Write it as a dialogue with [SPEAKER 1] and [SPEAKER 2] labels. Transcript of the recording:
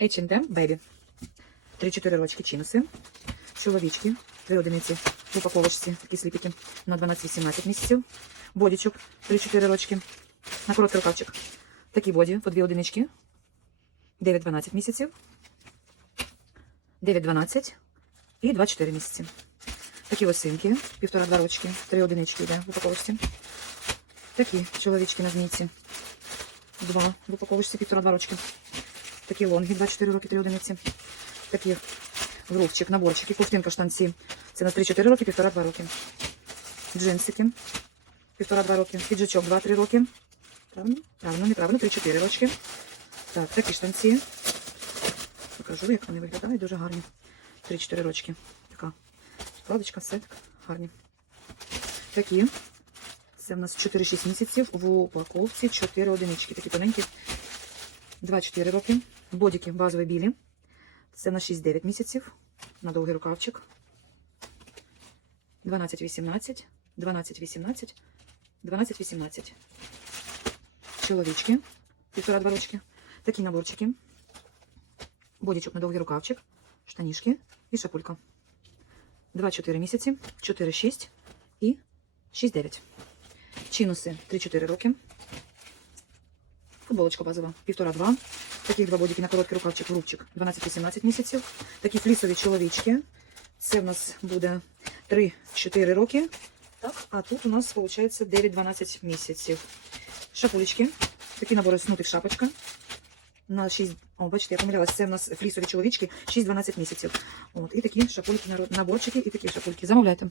[SPEAKER 1] H&M Baby. 3-4 рочки чинуси. Чоловічки. Три одиниці в упаковочці. Такі сліпики на 12-18 місяців. Бодічок. 3-4 рочки. На короткий рукавчик. Такі боді по дві одинички. 9-12 місяців. 9-12 і 2-4 місяці. Такі лосинки, півтора-два рочки, три одинички йде в упаковочці. Такі чоловічки на змійці. Два в упаковочці, півтора-два рочки. Такі лонги, 24 роки, три одиниці. Такі рубчик, наборчики, ковтинка, штанці. Це на 3-4 роки, півтора-два роки. Джинсики, півтора-два роки. Піджачок 2-3 роки. Правильно? Правильно, неправильно, 3-4 рочки. Так, такі штанці. Покажу, як вони виглядають, дуже гарні. 3-4 рочки. Така складочка, все так гарні. Такі. Це в нас 4-6 місяців. В упаковці 4 одинички. Такі тоненькі. 2-4 роки. Бодіки базові білі. Це на 6-9 місяців. На довгий рукавчик. 12-18. 12-18. 12-18. Чоловічки. Півтора-два рочки. Такі наборчики. Бодічок на довгий рукавчик. Штанішки і шапулька. 2-4 місяці, 4-6 і 6-9. Чинуси 3-4 роки. Футболочка базова 1,5-2. Таких два бодики на короткий рукавчик, рубчик 12-18 місяців. Такі флісові чоловічки. Це в нас буде 3-4 роки. Так, а тут у нас виходить 9-12 місяців. Шапулечки. Такі набори снутих шапочка. На 6, о, бачите, я помилялась, це в нас флісові чоловічки 6-12 місяців. От, і такі шапульки, наборчики, і такі шапульки. Замовляйте.